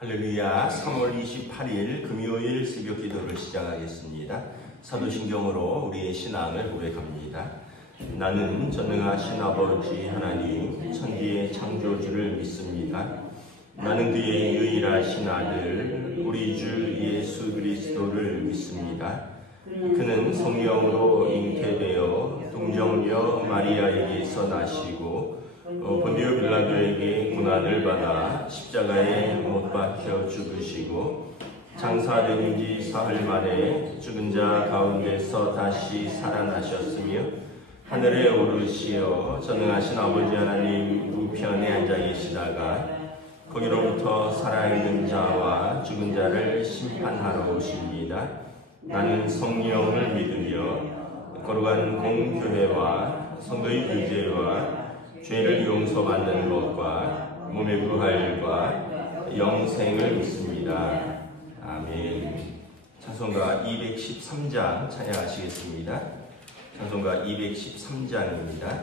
할렐루야. 3월 28일 금요일 새벽 기도를 시작하겠습니다. 사도신경으로 우리의 신앙을 고백합니다. 나는 전능하신 아버지 하나님 천지의 창조주를 믿습니다. 나는 그의 유일하신 아들 우리 주 예수 그리스도를 믿습니다. 그는 성령으로 잉태되어 동정녀 마리아에게서 나시고 본디오 빌라도에게 고난을 받아 십자가에 못 박혀 죽으시고 장사된 지 사흘 만에 죽은 자 가운데서 다시 살아나셨으며 하늘에 오르시어 전능하신 아버지 하나님 우편에 앉아 계시다가 거기로부터 살아있는 자와 죽은 자를 심판하러 오십니다. 나는 성령을 믿으며 거룩한 공교회와 성도의 교제와 죄를 용서받는 것과 몸의 부활과 영생을 믿습니다. 아멘. 찬송가 213장 찬양하시겠습니다. 찬송가 213장입니다.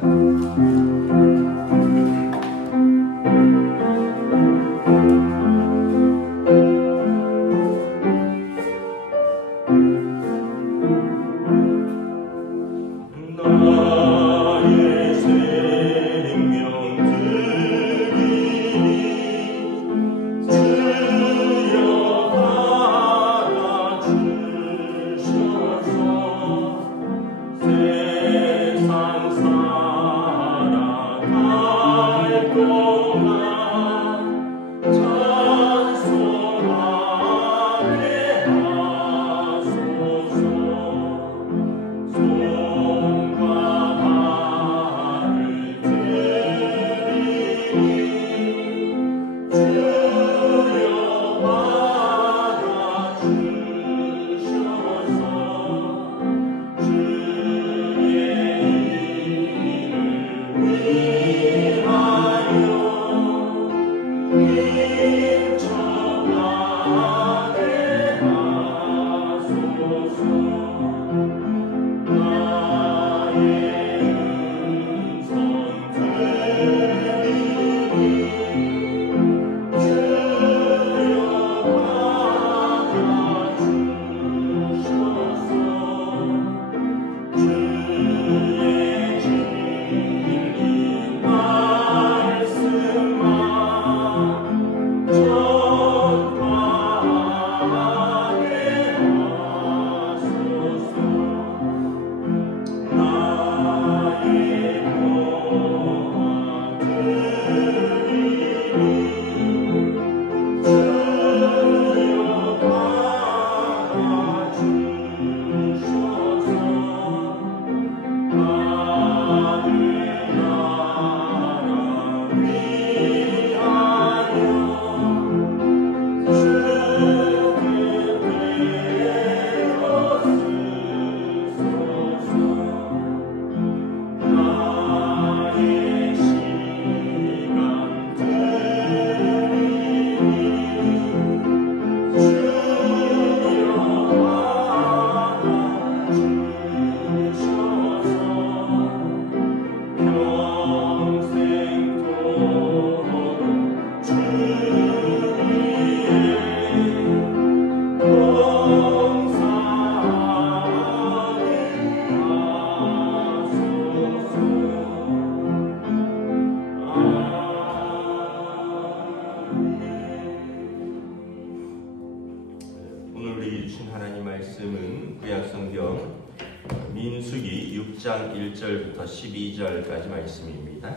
민수기 6장 1절부터 12절까지 말씀입니다.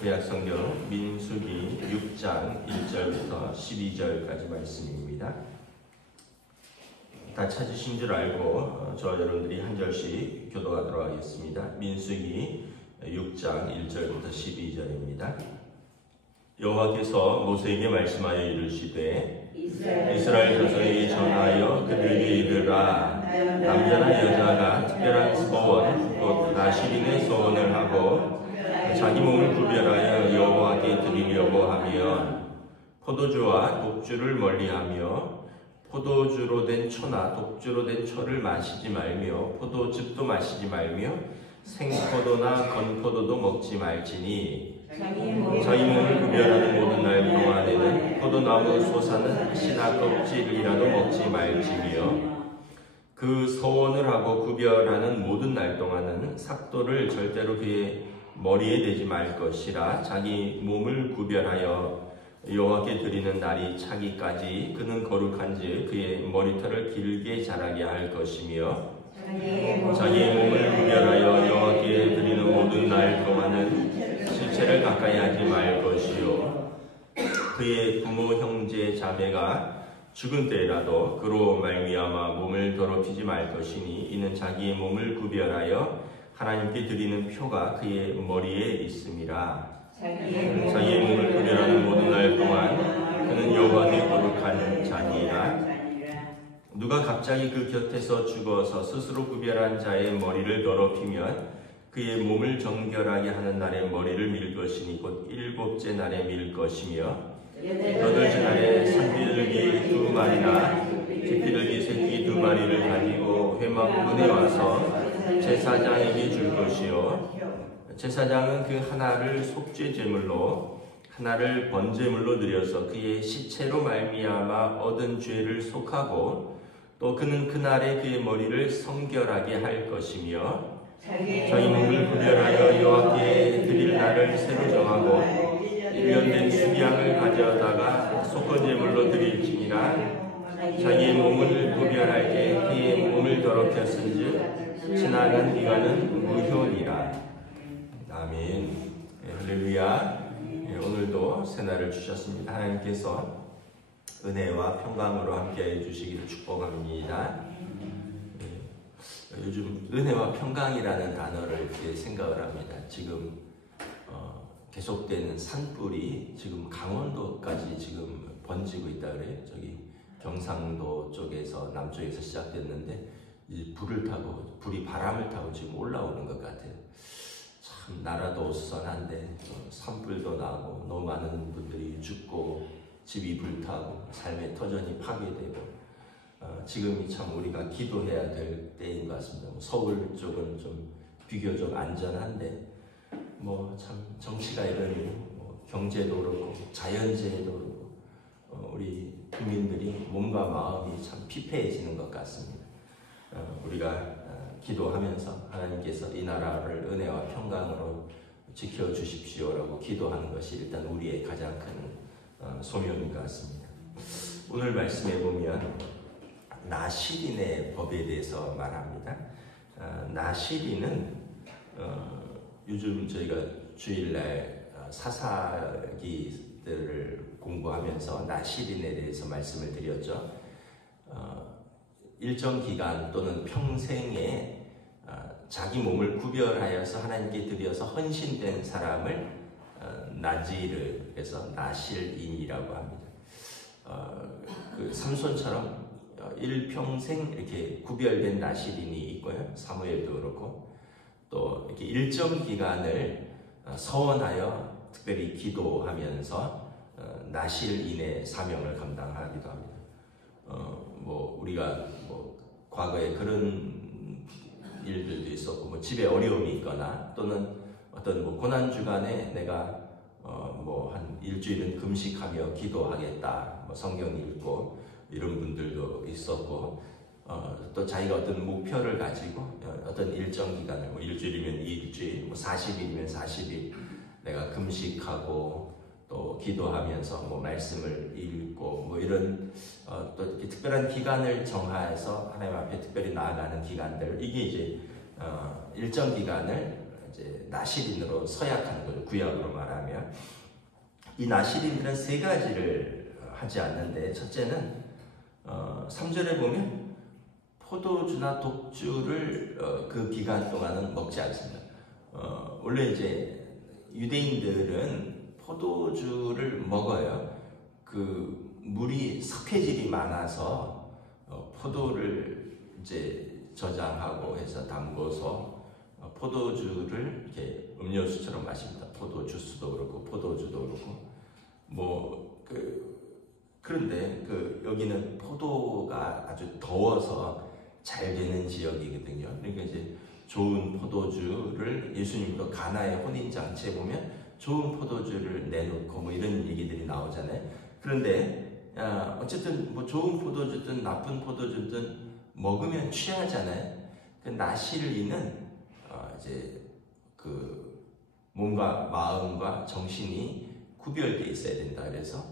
구약성경 민수기 6장 1절부터 12절까지 말씀입니다. 다 찾으신 줄 알고 저와 여러분들이 한 절씩 교도하도록 하겠습니다. 민수기 6장 1절부터 12절입니다. 여호와께서 모세에게 말씀하여 이르시되 이스라엘 자손에게 전하여 그들에게 이르라. 남자나 여자가 특별한 소원 곧 나시린의 소원을 하고 자기 몸을 구별하여 여호와께 드리려고 하면 포도주와 독주를 멀리하며 포도주로 된 초나 독주로 된 초를 마시지 말며 포도즙도 마시지 말며 생포도나 건포도도 먹지 말지니 자기 몸을 구별하는 모든 날 동안에는 포도나무 솟아는 신화 껍질이라도 먹지 말지며 그 서원을 하고 구별하는 모든 날 동안은 삭도를 절대로 그의 머리에 대지 말 것이라. 자기 몸을 구별하여 여호와께 드리는 날이 차기까지 그는 거룩한즉 그의 머리털을 길게 자라게 할 것이며 자기의 몸을 구별하여 여호와께 드리는 모든 날 동안은 실체를 가까이 하지 말 것이요 그의 부모 형제 자매가 죽은 때라도 그로 말미암아 몸을 더럽히지 말 것이니 이는 자기의 몸을 구별하여 하나님께 드리는 표가 그의 머리에 있음이라. 자기의 몸을 구별하는 모든 날 동안 그는 여호와께 거룩한 자니라. 누가 갑자기 그 곁에서 죽어서 스스로 구별한 자의 머리를 더럽히면 그의 몸을 정결하게 하는 날에 머리를 밀 것이니 곧 일곱째 날에 밀 것이며 여덟째 날에 산비둘기 2마리나 쥐비둘기 새끼 2마리를 가지고 회막문에 와서 제사장에게 줄 것이요 제사장은 그 하나를 속죄 제물로 하나를 번제물로 드려서 그의 시체로 말미암아 얻은 죄를 속하고 또 그는 그날에 그의 머리를 성결하게 할 것이며 자기 몸을 구별하여 여호와께 드릴 날을 새로 정하고 일련된 수양을 가져다가 속건제물로 드릴지니라. 자기의 몸을 구별할 때 그의 몸을 더럽혔은즉 지나간 기간은 무효니라. 아멘. 할렐루야. 오늘도 새날을 주셨습니다. 하나님께서 은혜와 평강으로 함께해 주시기를 축복합니다. 요즘 은혜와 평강이라는 단어를 이렇게 생각을 합니다. 지금 계속되는 산불이 지금 강원도까지 지금 번지고 있다 그래요. 저기 경상도 쪽에서 남쪽에서 시작됐는데 이제 불이 바람을 타고 지금 올라오는 것 같아요. 참 나라도 어수선한데 산불도 나고 너무 많은 분들이 죽고 집이 불타고 삶의 터전이 파괴되고 지금이 참 우리가 기도해야 될 때인 것 같습니다. 서울 쪽은 좀 비교적 안전한데 참 정치가 이러니 경제도 그렇고 자연재해도 그렇고 우리 국민들이 몸과 마음이 참 피폐해지는 것 같습니다. 우리가 기도하면서 하나님께서 이 나라를 은혜와 평강으로 지켜주십시오라고 기도하는 것이 일단 우리의 가장 큰 소명인 것 같습니다. 오늘 말씀에 보면 나실인의 법에 대해서 말합니다. 나실인은 요즘 저희가 주일날 사사기들을 공부하면서 나실인에 대해서 말씀을 드렸죠. 일정 기간 또는 평생에 자기 몸을 구별하여서 하나님께 드려서 헌신된 사람을 나지르, 그래서 나실인이라고 합니다. 그 삼손처럼 일평생 이렇게 구별된 나실인이 있고요. 사무엘도 그렇고 또 이렇게 일정 기간을 서원하여 특별히 기도하면서 나실인의 사명을 감당하기도 합니다. 우리가 과거에 그런 일들도 있었고 집에 어려움이 있거나 또는 어떤 고난 주간에 내가 한 일주일은 금식하며 기도하겠다, 성경 읽고 이런 분들도 있었고 또 자기가 어떤 목표를 가지고 어떤 일정 기간을 일주일이면 일주일, 40일이면 40일 내가 금식하고 또 기도하면서 말씀을 읽고 이런 또 이렇게 특별한 기간을 정하여서 하나님 앞에 특별히 나아가는 기간들, 이게 이제 일정 기간을 이제 나실인으로 서약하는 거죠. 구약으로 말하면 이 나실인들은 세 가지를 하지 않는데, 첫째는 3절에 보면 포도주나 독주를 그 기간 동안은 먹지 않습니다. 원래 이제 유대인들은 포도주를 먹어요. 그 물이 석회질이 많아서 포도를 이제 저장하고 해서 담궈서 포도주를 이렇게 음료수처럼 마십니다. 포도 주스도 그렇고 포도주도 그렇고 그런데 여기는 포도가 아주 더워서 잘 되는 지역이거든요. 그러니까 이제 좋은 포도주를 예수님도 가나의 혼인 장치에 보면 좋은 포도주를 내놓고 뭐 이런 얘기들이 나오잖아요. 그런데 어쨌든 뭐 좋은 포도주든 나쁜 포도주든 먹으면 취하잖아요. 그 나실이는 이제 그 몸과 마음과 정신이 구별되어 있어야 된다. 그래서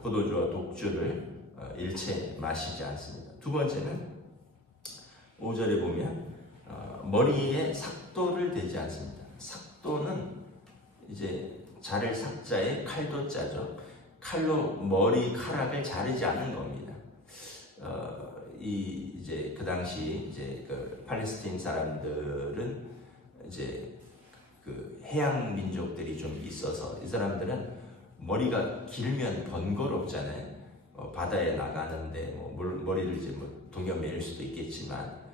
포도주와 독주를 일체 마시지 않습니다. 두 번째는 5절에 보면 머리에 삭도를 대지 않습니다. 삭도는 이제 자를 삭자에 칼도 짜죠. 칼로 머리카락을 자르지 않는 겁니다. 이제 그 당시 이제 그 팔레스타인 사람들은 이제 그 해양 민족들이 좀 있어서 이 사람들은 머리가 길면 번거롭잖아요. 바다에 나가는데 뭐 머리를 이제 뭐 동여매일 수도 있겠지만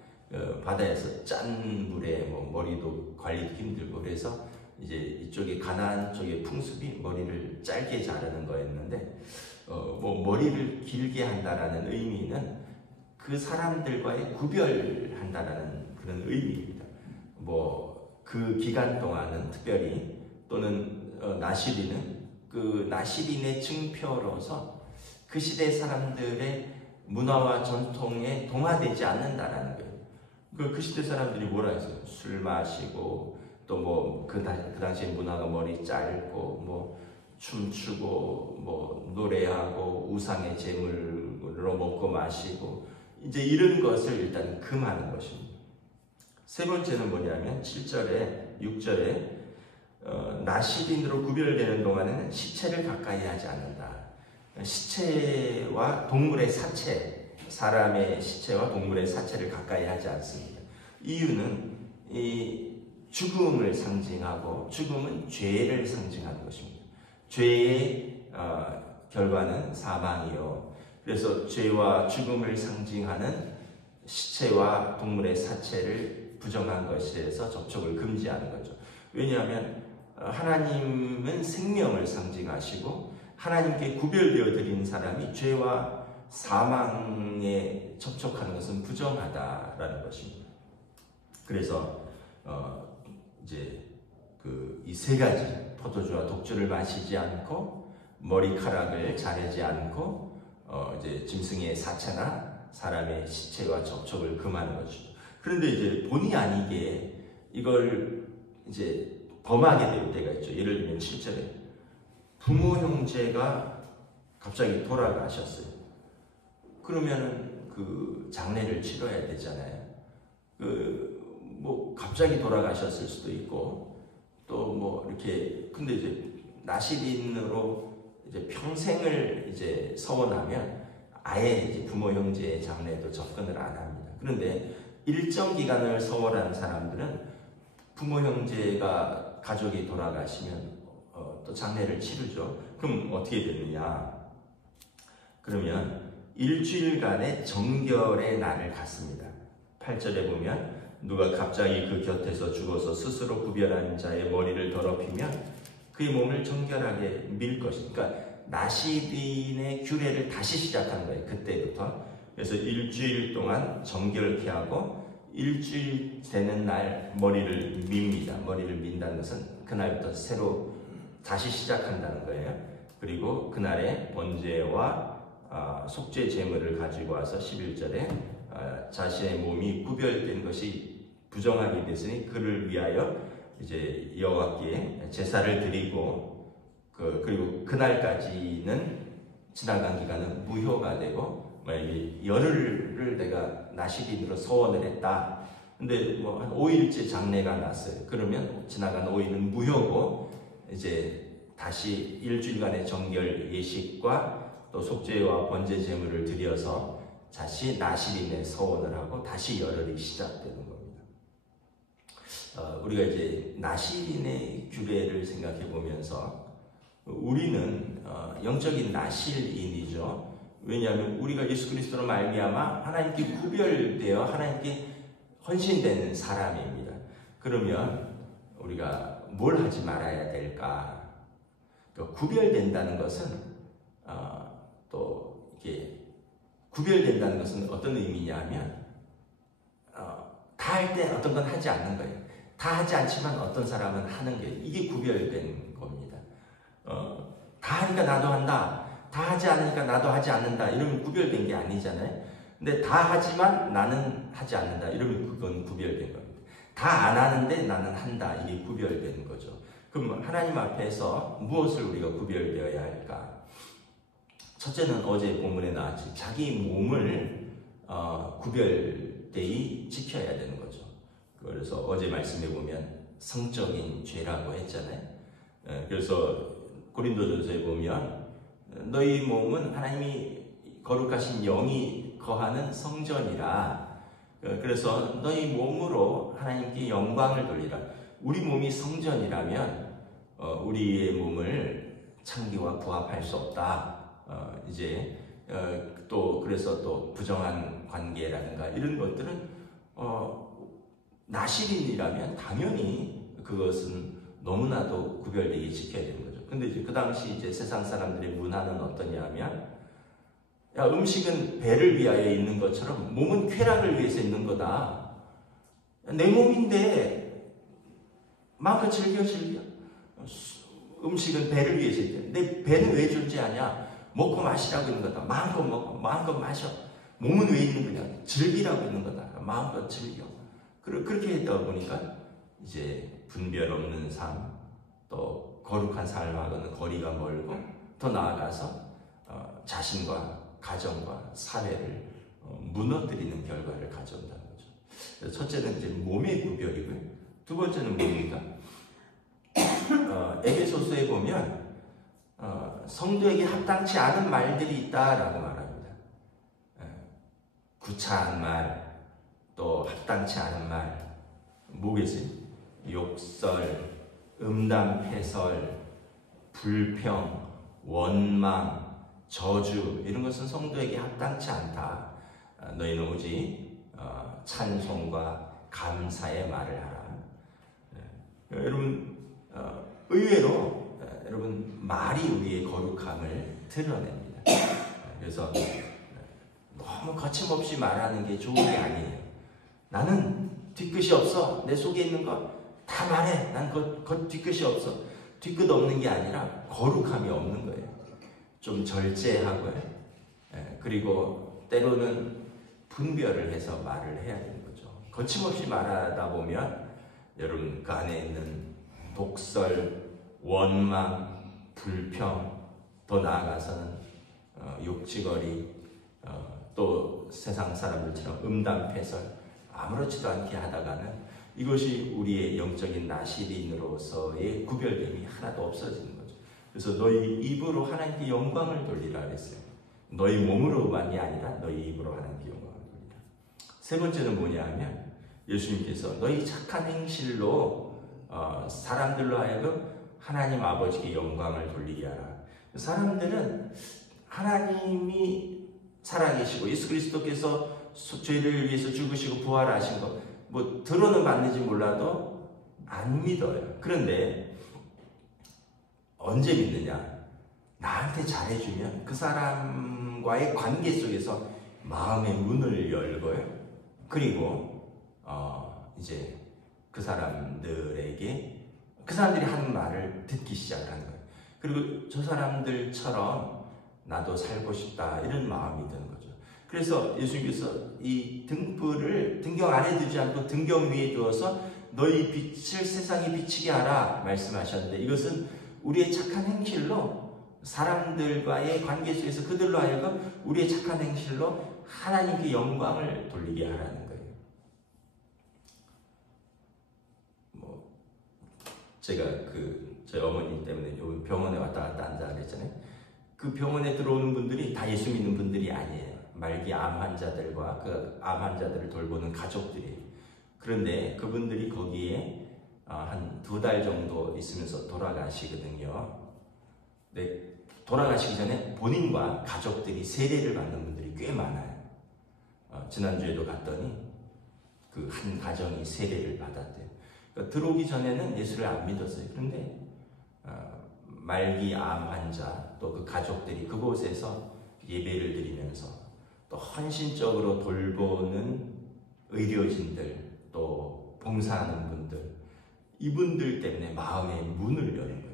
바다에서 짠 물에 뭐 머리도 관리도 힘들고 그래서 이제 이쪽에 가나안 쪽의 풍습이 머리를 짧게 자르는 거였는데 뭐 머리를 길게 한다라는 의미는 그 사람들과의 구별한다라는 그런 의미입니다. 뭐 그 기간 동안은 특별히 또는 나시리는 그 나시린의 증표로서 그 시대 사람들의 문화와 전통에 동화되지 않는다라는 거예요. 그 시대 사람들이 뭐라 했어요? 술 마시고 또 뭐 그 당시에 문화가 머리 짧고 뭐 춤추고 뭐 노래하고 우상의 제물로 먹고 마시고 이제 이런 것을 일단 금하는 것입니다. 세 번째는 뭐냐면 7절에 6절에 나시린으로 구별되는 동안에는 시체를 가까이 하지 않는다. 시체와 동물의 사체, 사람의 시체와 동물의 사체를 가까이 하지 않습니다. 이유는 이 죽음을 상징하고 죽음은 죄를 상징하는 것입니다. 죄의 결과는 사망이요. 그래서 죄와 죽음을 상징하는 시체와 동물의 사체를 부정한 것에서 접촉을 금지하는 거죠. 왜냐하면 하나님은 생명을 상징하시고 하나님께 구별되어 드린 사람이 죄와 사망에 접촉하는 것은 부정하다라는 것입니다. 그래서 이제 이 세 가지 포도주와 독주를 마시지 않고 머리카락을 자르지 않고 이제 짐승의 사체나 사람의 시체와 접촉을 금하는 것이죠. 그런데 이제 본의 아니게 이걸 이제 범하게 될 때가 있죠. 예를 들면 7절에 부모 형제가 갑자기 돌아가셨어요. 그러면은 그 장례를 치러야 되잖아요. 뭐 갑자기 돌아가셨을 수도 있고 또 뭐 이렇게 근데 이제 나시린으로 이제 평생을 이제 서원하면 아예 이제 부모 형제의 장례도 접근을 안 합니다. 그런데 일정 기간을 서원하는 사람들은 부모 형제가 가족이 돌아가시면 또 장례를 치르죠. 그럼 어떻게 되느냐? 그러면 일주일간의 정결의 날을 갖습니다. 8절에 보면 누가 갑자기 그 곁에서 죽어서 스스로 구별한 자의 머리를 더럽히면 그의 몸을 정결하게 밀 것입니다. 그러니까 나시린의 규례를 다시 시작한 거예요. 그때부터. 그래서 일주일 동안 정결케 하고 일주일 되는 날 머리를 밉니다. 머리를 민다는 것은 그날부터 새로 다시 시작한다는 거예요. 그리고 그날에 번제와 속죄 제물을 가지고 와서 11절에 자신의 몸이 구별된 것이 부정하게 됐으니 그를 위하여 이제 여호와께 제사를 드리고 그리고 그날까지는 지나간 기간은 무효가 되고 만약에 열흘을 내가 나시린으로 서원을 했다. 근데 뭐 한 5일째 장례가 났어요. 그러면 지나간 5일은 무효고 이제 다시 일주일간의 정결 예식과 또 속죄와 번제 제물을 드려서 다시 나시린의 서원을 하고 다시 열흘이 시작되는 겁니다. 우리가 이제 나시린의 규례를 생각해 보면서 우리는 영적인 나실인이죠. 왜냐하면 우리가 예수 그리스도로 말미암아 하나님께 구별되어 하나님께 헌신되는 사람입니다. 그러면 우리가 뭘 하지 말아야 될까? 구별된다는 것은 또 이게 구별된다는 것은 어떤 의미냐면 다 할 때 어떤 건 하지 않는 거예요. 다 하지 않지만 어떤 사람은 하는 게 이게 구별된 겁니다. 하니까 나도 한다, 다 하지 않으니까 나도 하지 않는다, 이러면 구별된 게 아니잖아요. 근데 다 하지만 나는 하지 않는다, 이러면 그건 구별된 겁니다. 다 안 하는데 나는 한다, 이게 구별되는 거죠. 그럼 하나님 앞에서 무엇을 우리가 구별되어야 할까? 첫째는 어제 본문에 나왔지, 자기 몸을 구별되이 지켜야 되는 거죠. 그래서 어제 말씀해 보면 성적인 죄라고 했잖아요. 그래서 고린도전서에 보면 너희 몸은 하나님이 거룩하신 영이 거하는 성전이라, 그래서 너희 몸으로 하나님께 영광을 돌리라. 우리 몸이 성전이라면 우리의 몸을 창기와 부합할 수 없다. 또 그래서 또 부정한 관계라든가 이런 것들은 나실인이라면 당연히 그것은 너무나도 구별되게 지켜야 되는 거죠. 근데 이제 그 당시 이제 세상 사람들의 문화는 어떠냐면, 야, 음식은 배를 위하여 있는 것처럼 몸은 쾌락을 위해서 있는 거다. 내 몸인데 마음껏 즐겨. 음식은 배를 위해서 있대. 내 배는 왜 존재하냐? 먹고 마시라고 있는 거다. 마음껏 먹고 마음껏 마셔. 몸은 왜 있는 거냐? 즐기라고 있는 거다. 마음껏 즐겨. 그렇게 했다 보니까 이제 분별 없는 삶, 또 거룩한 삶하고는 거리가 멀고, 더 나아가서 자신과 가정과 사회를 무너뜨리는 결과를 가져온다는 거죠. 그래서 첫째는 이제 몸의 구별이고요. 두 번째는 뭡니까? 에베소서에 보면 성도에게 합당치 않은 말들이 있다라고 말합니다. 구차한 말, 또 합당치 않은 말, 뭐겠어요? 욕설, 음담, 패설, 불평, 원망, 저주, 이런 것은 성도에게 합당치 않다. 너희는 오직 찬송과 감사의 말을 하라. 여러분, 의외로 여러분, 말이 우리의 거룩함을 드러냅니다. 그래서 너무 거침없이 말하는 게 좋은 게 아니에요. 나는 뒤끝이 없어. 내 속에 있는 거 다 말해. 난 뒤끝이 없어. 뒤끝 없는 게 아니라 거룩함이 없는 거예요. 좀 절제하고요. 그리고 때로는 분별을 해서 말을 해야 되는 거죠. 거침없이 말하다 보면 여러분, 그 안에 있는 독설, 원망, 불평, 더 나아가서는 욕지거리, 또 세상 사람들처럼 음담패설, 아무렇지도 않게 하다가는 이것이 우리의 영적인 나실인으로서의 구별됨이 하나도 없어지는 거죠. 그래서 너희 입으로 하나님께 영광을 돌리라 그랬어요. 너희 몸으로만이 아니라 너희 입으로 하나님께 영광을 돌리라. 세 번째는 뭐냐 하면, 예수님께서 너희 착한 행실로 사람들로 하여금 하나님 아버지께 영광을 돌리게 하라. 사람들은 하나님이 살아계시고 예수 그리스도께서 죄를 위해서 죽으시고 부활하신 것, 뭐 들어는 봤는지 몰라도 안 믿어요. 그런데 언제 믿느냐? 나한테 잘해주면 그 사람과의 관계 속에서 마음의 문을 열고요. 그리고 이제 그 사람들에게, 그 사람들이 하는 말을 듣기 시작하는 거예요. 그리고 저 사람들처럼 나도 살고 싶다, 이런 마음이 드는 거죠. 그래서 예수님께서 이 등불을 등경 아래 두지 않고 등경 위에 두어서 너희 빛을 세상에 비치게 하라 말씀하셨는데, 이것은 우리의 착한 행실로 사람들과의 관계 속에서 그들로 하여금 우리의 착한 행실로 하나님께 영광을 돌리게 하라는 거예요. 제가 저희 어머니 때문에 병원에 왔다 갔다 한다 그랬잖아요. 그 병원에 들어오는 분들이 다 예수 믿는 분들이 아니에요. 말기 암 환자들과 그 암 환자들을 돌보는 가족들이에요. 그런데 그분들이 거기에 한 2달 정도 있으면서 돌아가시거든요. 근데 돌아가시기 전에 본인과 가족들이 세례를 받는 분들이 꽤 많아요. 지난주에도 갔더니 그 한 가정이 세례를 받았대요. 그러니까 들어오기 전에는 예수를 안 믿었어요. 그런데 말기 암 환자 또 그 가족들이 그곳에서 예배를 드리면서 또 헌신적으로 돌보는 의료진들, 또 봉사하는 분들, 이분들 때문에 마음의 문을 여는 거예요.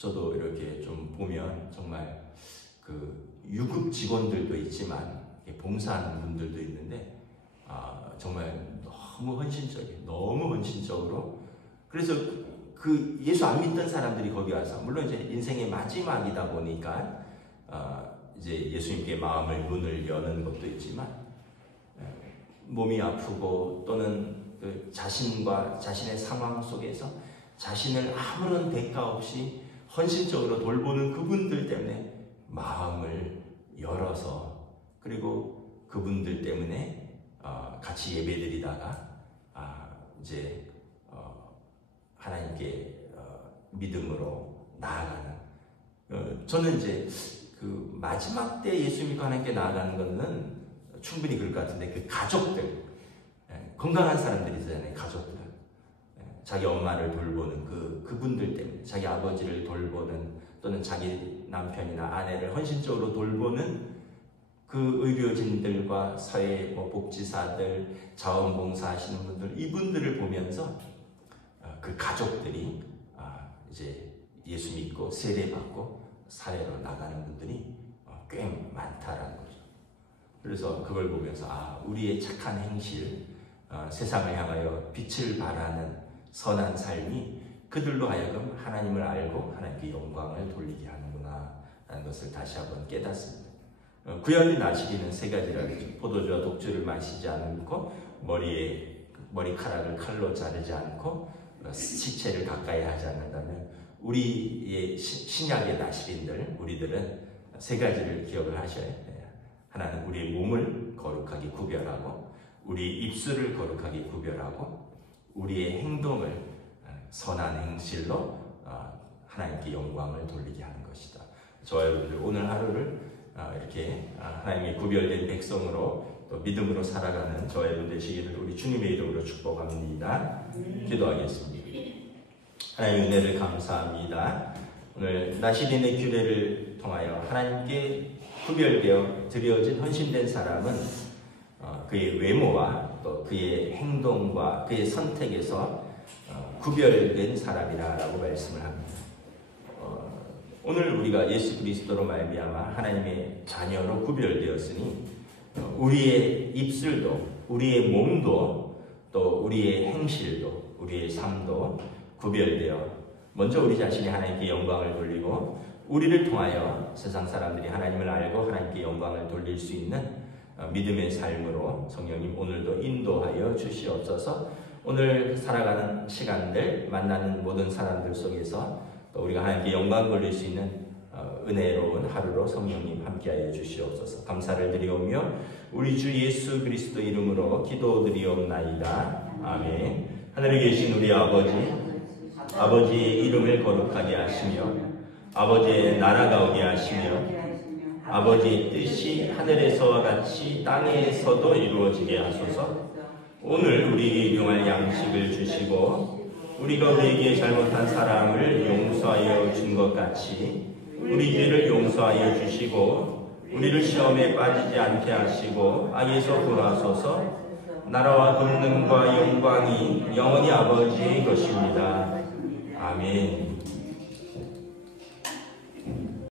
저도 이렇게 좀 보면 정말 그 유급 직원들도 있지만 봉사하는 분들도 있는데 정말 너무 헌신적으로 그래서 그 예수 안 믿던 사람들이 거기 와서 물론 이제 인생의 마지막이다 보니까 이제 예수님께 마음을 문을 여는 것도 있지만 몸이 아프고 또는 그 자신과 자신의 상황 속에서 자신을 아무런 대가 없이 헌신적으로 돌보는 그분들 때문에 마음을 열어서 그리고 그분들 때문에 같이 예배드리다가 이제 하나님께 믿음으로 나아가는 저는 이제 그 마지막 때 예수 믿고 하나님께 나아가는 것은 충분히 그럴 것 같은데 그 가족들 건강한 사람들이잖아요. 가족들 자기 엄마를 돌보는 그분들 때문에 자기 아버지를 돌보는 또는 자기 남편이나 아내를 헌신적으로 돌보는 그 의료진들과 사회 복지사들 자원봉사하시는 분들 이분들을 보면서 그 가족들이 이제 예수 믿고 세례받고 사회로 나가는 분들이 꽤 많다라는 거죠. 그래서 그걸 보면서 우리의 착한 행실 세상을 향하여 빛을 발하는 선한 삶이 그들로 하여금 하나님을 알고 하나님께 영광을 돌리게 하는구나 라는 것을 다시 한번 깨닫습니다. 구약의 나시기는 세 가지라 그러죠. 포도주와 독주를 마시지 않고 머리카락을 칼로 자르지 않고 시체를 가까이 하지 않는다면 우리의 신약의 나시린들 우리들은 세 가지를 기억을 하셔야 돼요. 하나는 우리의 몸을 거룩하게 구별하고 우리 입술을 거룩하게 구별하고 우리의 행동을 선한 행실로 하나님께 영광을 돌리게 하는 것이다. 저와 여러분들 오늘 하루를 이렇게 하나님의 구별된 백성으로 또 믿음으로 살아가는 저와 여러분 되시기를 우리 주님의 이름으로 축복합니다. 기도하겠습니다. 하나님의 은혜를 감사합니다. 오늘 나시린의 규례를 통하여 하나님께 구별되어 드려진 헌신된 사람은 그의 외모와 또 그의 행동과 그의 선택에서 구별된 사람이라고 말씀을 합니다. 오늘 우리가 예수 그리스도로 말미암아 하나님의 자녀로 구별되었으니 우리의 입술도 우리의 몸도 또 우리의 행실도 우리의 삶도 구별되어 먼저 우리 자신이 하나님께 영광을 돌리고 우리를 통하여 세상 사람들이 하나님을 알고 하나님께 영광을 돌릴 수 있는 믿음의 삶으로 성령님 오늘도 인도하여 주시옵소서. 오늘 살아가는 시간들 만나는 모든 사람들 속에서 또 우리가 하나님께 영광 돌릴 수 있는 은혜로운 하루로 성령님 함께하여 주시옵소서. 감사를 드리오며 우리 주 예수 그리스도 이름으로 기도드리옵나이다. 아멘. 하늘에 계신 우리 아버지의 이름을 거룩하게 하시며 아버지의 나라가 오게 하시며 아버지의 뜻이 하늘에서와 같이 땅에서도 이루어지게 하소서. 오늘 우리에게 일용할 양식을 주시고 우리가 우리에게 잘못한 사람을 용서하여 준 것 같이 우리 죄를 용서하여 주시고 우리를 시험에 빠지지 않게 하시고 악에서 구하소서. 나라와 권능과 영광이 영원히 아버지의 것입니다. 아멘.